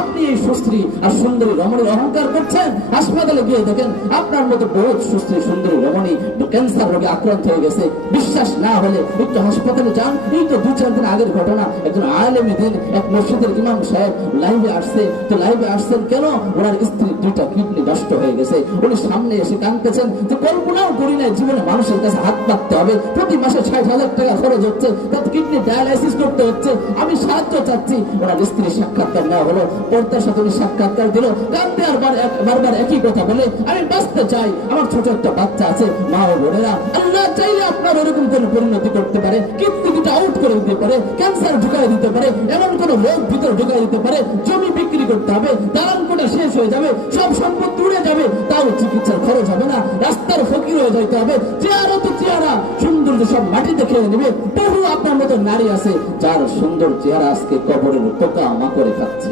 আপনি এই সুস্ত্রী আর সুন্দরী রমণীর অহংকার করছেন। হাসপাতালে গিয়ে দেখেন আপনার মতো বহুত সুস্ত্রী সুন্দরী রমণী ক্যান্সার রোগে আক্রান্ত হয়ে গেছে। বিশ্বাস না হলে একটু হাসপাতালে যান। এই তো 2-4 দিন আগের ঘটনা, একজন আলেমী দিন এক মসজিদের ইমাম সাহেব লাইভে আসছে। তো লাইভে আসছেন কেন? ওনার স্ত্রীর 2টা কিডনি নষ্ট হয়ে গেছে। উনি সামনে এসে কাঁদতেছেন যে কল্পনাও করি নাই জীবনে মানুষের কাছে হাত পাততে হবে, প্রতি মাসে 60,000 টাকা খরচ হচ্ছে, তার কিডনি ডায়ালাইসিস করতে হচ্ছে, আমি সাহায্য চাচ্ছি। ওনার স্ত্রীর সাক্ষাৎকার নেওয়া হলো, পর্দার সাথে উনি সাক্ষাৎকার দিল, কাঁদতে আর বারবার একই কথা বলে, আমি বাঁচতে চাই, আমার ছোট একটা বাচ্চা আছে। মা ও বোনেরা, আল্লাহ চাইলে আপনার ওরকম কোন পরিণতি করতে পারে, কিডনিটা আউট করে দিতে পারে, ক্যান্সার ঢুকাই দিতে পারে, এমন কোন রোগ ভিতরে ঢুকাই দিতে পারে, জমি বিক্রি করতে হবে, দালান কোটা শেষ হয়ে যাবে, সব সম্পত্তি উড়ে যাবে, তাও চিকিৎসার খরচ হবে না, রাস্তার ফকির হয়ে যাইতে হবে, চেহারা তো চেহারা সুন্দর সব মাটিতে খেয়ে নেবে। বহু আপনার মতো নারী আছে যার সুন্দর চেহারা আজকে কবরের পোকা আমা করে খাচ্ছে।